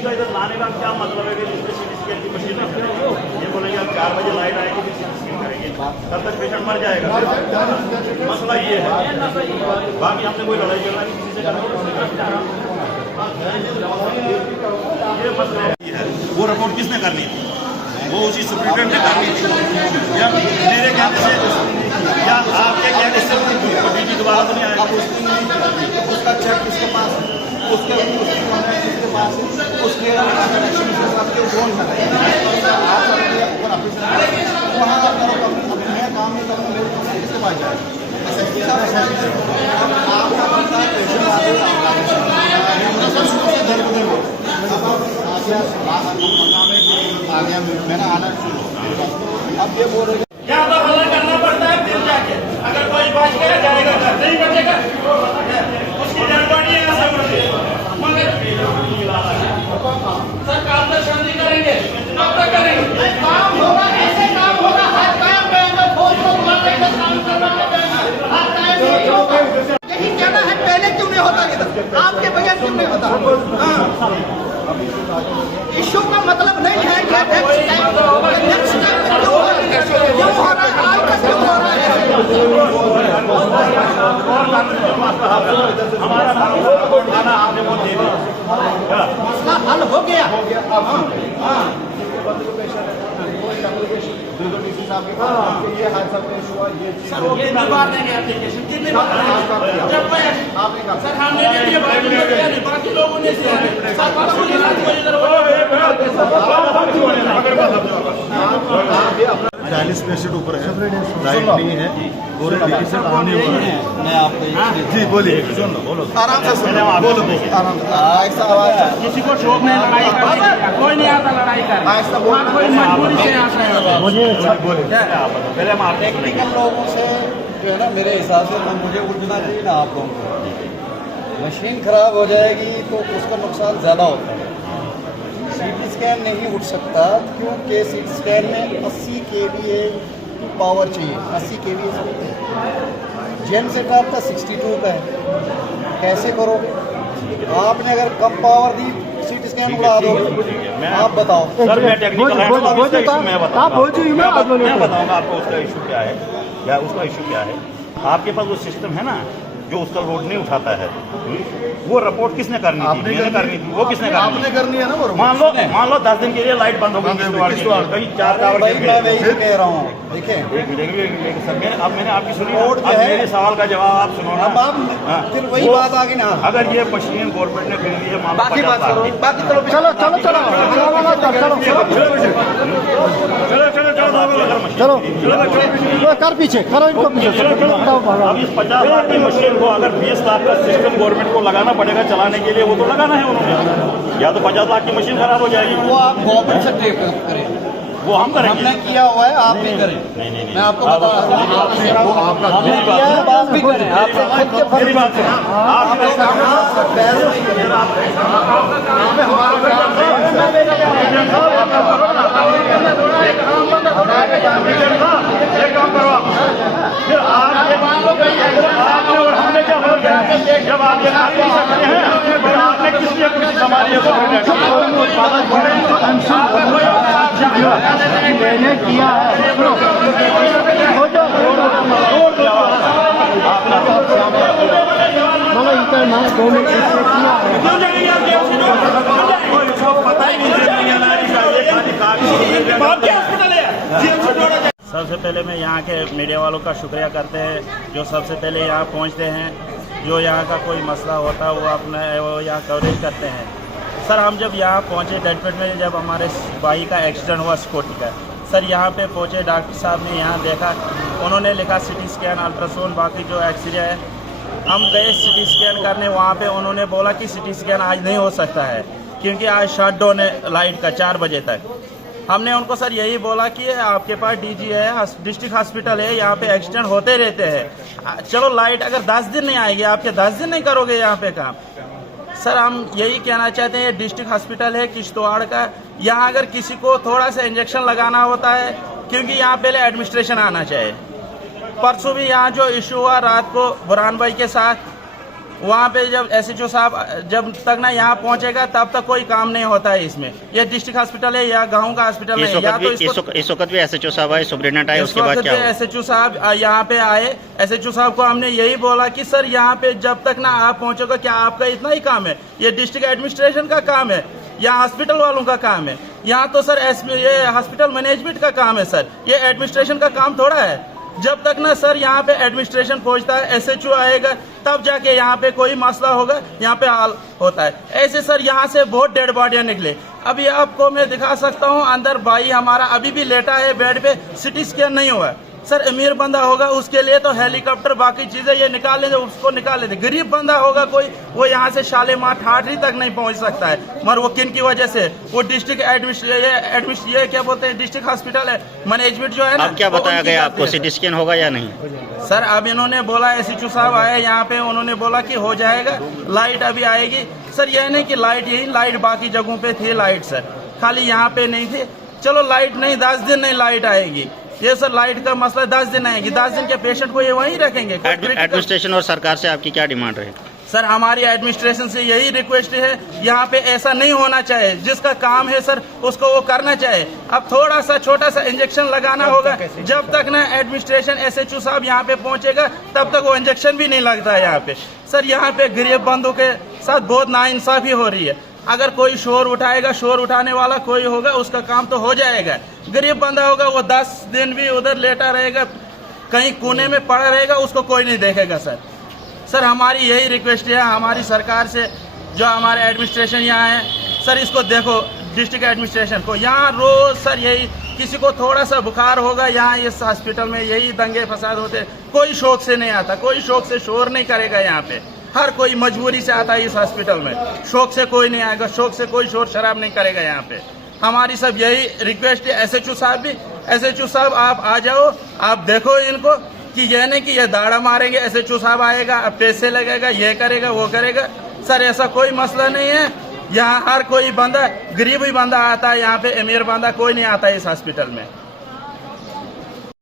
का इधर लाने का क्या मतलब है कि जिसमें सीटी स्कैन की मशीन ये बोलेंगे आप 4 बजे लाइट आएगी फिर सीटी स्कैन करेंगे, तब तक पेशेंट मर जाएगा। मसला ये है, बाकी हमने कोई लड़ाई झगड़ा नहीं किसी से करना। ये मसला है, वो रिपोर्ट किसने करनी थी? वो उसी सुप्रिटेंडेंट ने करनी थी या मेरे कहने से या आपके कहने से डीजी दोबारा तो नहीं आएगा? उसका चेक किसके पास है? उसके पास उसके कौन सा वहाँ मैं काम नहीं करना, मेरे किसके पास जाएगा? मैंने आना शुरू, अब ये बोल रहे क्या हल्ला करना पड़ता है फिर जाके, अगर कोई बच गया जाएगा, नहीं बचेगा उसकी जनवाड़ी है। सर काम तो शांति करेंगे, कब तक करेंगे? काम होगा, ऐसे काम होगा, हाथ कायम रहेगा, बहुत लोग मारने का काम कर रहे हैं, हाथ कायम नहीं होगा। यही कहना है, पहले क्यों नहीं होता इधर, आपके बगैर क्यों नहीं होता? इशू का मतलब नहीं है कि नेक्स्ट टाइम क्यों हो रहा है, आज तक क्यों हो रहा है। मसला हल हो गया। ये हादसा पेश हुआ, ये सर वो कितनी बार देंगे एप्लीकेशन, कितनी बार जब आपने कहा सर हमने बाकी लोगों ने डायलिसिस पेशेंट ऊपर है, लाइट नहीं है और टीवी से ऑन नहीं हो रहा है। मैं आपको जी बोलिए, बोलो आराम से बोलो, आराम से। ऐसा आवाज किसी को शौक नहीं लड़ाई करने, कोई नहीं आता लड़ाई करने, ऐसा बोल कोई मजबूरी से आता है। मुझे बोलिए पहले हम टेक्निकल लोगों से जो है ना, मेरे हिसाब से ना मुझे उठना चाहिए ना आप लोगों को। मशीन खराब हो जाएगी तो उसका नुकसान ज़्यादा होता है। सीटी स्कैन नहीं उठ सकता क्योंकि सीटी स्कैन में 80 kVA पावर चाहिए, 80 kVA जेन सेट आपका 62 का है, कैसे करोगे? आपने अगर कम पावर दी सीटी स्कैन उड़ा दोगे, आप बताओ। सर मैं टेक्निकल मैं बताऊंगा आपको उसका इशू क्या है, या उसका इशू क्या है। आपके पास वो सिस्टम है ना जो उसका लोड नहीं उठाता है, वो रिपोर्ट किसने करनी थी? मैंने करनी थी, वो किसने करनी? आपने करनी है ना। वो मान लो 10 दिन के लिए लाइट बंद हो गई, कहीं 4 टावर मैं वही कह रहा हूँ। देखिए सर, अब मैंने आपकी सुनी, अब मेरे सवाल का जवाब आप सुनो ना। आप फिर वही बात आ गई ना, अगर ये मशीन गवर्नमेंट ने खरीदी है, बाकी बात करो, बाकी चलो चलो चलो चलो चलो कर पीछे करो इनको पीछे। अब इस 50 लाख की मशीन को अगर 20 लाख का सिस्टम गवर्नमेंट को लगाना पड़ेगा चलाने के लिए, वो तो लगाना है उन्होंने, या तो 50 लाख की मशीन खराब हो जाएगी। वो आप गवर्नमेंट से करें, वो हम करेंगे, हमने किया हुआ है, आप भी करें। नहीं मैं आपको बता रहा हूँ, आप भी करें, आपसे खुद के मेरी बात सुनो, एक काम करो आप, फिर आप और हमने क्या बोल गया, जब आप ये कर नहीं सकते हैं फिर आपने किसी कुछ हमारी मैंने किया है। सबसे पहले मैं यहाँ के मीडिया वालों का शुक्रिया करते हैं जो सबसे पहले यहाँ पहुँचते हैं, जो यहाँ का कोई मसला होता है वो अपना वो यहाँ कवरेज करते हैं। सर हम जब यहाँ पहुँचे डेडपेट में, जब हमारे भाई का एक्सीडेंट हुआ स्कूटी का, सर यहाँ पे पहुँचे, डॉक्टर साहब ने यहाँ देखा, उन्होंने लिखा सीटी स्कैन, अल्ट्रासाउंड, बाकी जो एक्सरे है। हम गए सीटी स्कैन करने, वहाँ पे उन्होंने बोला कि सीटी स्कैन आज नहीं हो सकता है क्योंकि आज शट डाउन है लाइट का 4 बजे तक। हमने उनको सर यही बोला कि आपके पास डीजी है, डिस्ट्रिक्ट हॉस्पिटल है, यहाँ पे एक्सीडेंट होते रहते हैं, चलो लाइट अगर 10 दिन नहीं आएगी, आपके 10 दिन नहीं करोगे यहाँ पे काम। सर हम यही कहना चाहते हैं, डिस्ट्रिक्ट हॉस्पिटल है किश्तवाड़ का, यहाँ अगर किसी को थोड़ा सा इंजेक्शन लगाना होता है, क्योंकि यहाँ पहले एडमिनिस्ट्रेशन आना चाहिए, परसों भी यहाँ जो इशू हुआ रात को बुरहान भाई के साथ, वहाँ पे जब SHO साहब जब तक ना यहाँ पहुँचेगा तब तक कोई काम नहीं होता है इसमें। ये डिस्ट्रिक्ट हॉस्पिटल है या गांव का हॉस्पिटल है, या तो इस वक्त भी SHO साहब आए, सुप्रिटेंडेंट आए, उसके बाद क्या हुआ? SHO साहब यहाँ पे आए। SHO साहब को हमने यही बोला कि सर यहाँ पे जब तक ना आप पहुँचोगे, क्या आपका इतना ही काम है? ये डिस्ट्रिक्ट एडमिनिस्ट्रेशन का काम है या हॉस्पिटल वालों का काम है? यहाँ तो सर ये हॉस्पिटल मैनेजमेंट का काम है सर, ये एडमिनिस्ट्रेशन का काम थोड़ा है। जब तक ना सर यहाँ पे एडमिनिस्ट्रेशन पहुँचता है, SHO आएगा, तब जाके यहाँ पे कोई मसला होगा, यहाँ पे हाल होता है। ऐसे सर यहाँ से बहुत डेड बॉडियाँ निकले। अभी आपको मैं दिखा सकता हूँ, अंदर भाई हमारा अभी भी लेटा है बेड पे, CT स्कैन नहीं हुआ है। सर अमीर बंदा होगा उसके लिए तो हेलीकॉप्टर बाकी चीजें ये निकाल लेते, उसको निकाल लेते। गरीब बंदा होगा कोई, वो यहाँ से शालेमार ठाठरी तक नहीं पहुँच सकता है। मगर वो किन की वजह से? वो डिस्ट्रिक्ट ये क्या बोलते हैं, डिस्ट्रिक्ट हॉस्पिटल है, मैनेजमेंट जो है ना। अब क्या बताया गया आपको, CT स्कैन होगा या नहीं? सर अब इन्होंने बोला, SHO साहब आए यहाँ पे, उन्होंने बोला कि हो जाएगा, लाइट अभी आएगी। सर यह नहीं कि लाइट, यही लाइट बाकी जगहों पे थी लाइट सर, खाली यहाँ पे नहीं थी। चलो लाइट नहीं, 10 दिन नहीं लाइट आएगी, ये सर लाइट का मसला 10 दिन आएगी, 10 दिन के पेशेंट को ये वहीं रखेंगे। एडमिनिस्ट्रेशन और सरकार से आपकी क्या डिमांड रही? सर हमारी एडमिनिस्ट्रेशन से यही रिक्वेस्ट है, यहाँ पे ऐसा नहीं होना चाहिए। जिसका काम है सर उसको वो करना चाहिए। अब थोड़ा सा छोटा सा इंजेक्शन लगाना होगा, जब तक ना एडमिनिस्ट्रेशन SHO साहब यहाँ पे पहुँचेगा तब तक वो इंजेक्शन भी नहीं लगता है यहाँ पे। सर यहाँ पे गरीब बंदों के साथ बहुत नाइंसाफी हो रही है। अगर कोई शोर उठाएगा, शोर उठाने वाला कोई होगा, उसका काम तो हो जाएगा। गरीब बंदा होगा वो 10 दिन भी उधर लेटा रहेगा, कहीं कोने में पड़ा रहेगा, उसको कोई नहीं देखेगा सर हमारी यही रिक्वेस्ट है हमारी सरकार से, जो हमारे एडमिनिस्ट्रेशन यहाँ है सर, इसको देखो डिस्ट्रिक्ट एडमिनिस्ट्रेशन को। यहाँ रोज सर यही, किसी को थोड़ा सा बुखार होगा, यहाँ इस हॉस्पिटल में यही दंगे फसाद होते। कोई शौक से नहीं आता, कोई शौक से शोर नहीं करेगा यहाँ पे। हर कोई मजबूरी से आता है इस हॉस्पिटल में, शौक से कोई नहीं आएगा, शौक से कोई शोर शराब नहीं करेगा यहाँ पे। हमारी सब यही रिक्वेस्ट है। SHO साहब भी, SHO साहब आप आ जाओ, आप देखो इनको कि ये नहीं कि ये दाड़ा मारेंगे, SHO साहब आएगा, अब पैसे लगेगा, ये करेगा, वो करेगा। सर ऐसा कोई मसला नहीं है। यहाँ हर कोई बंदा, गरीब ही बंदा आता है यहाँ पे, अमीर बंदा कोई नहीं आता है इस हॉस्पिटल में।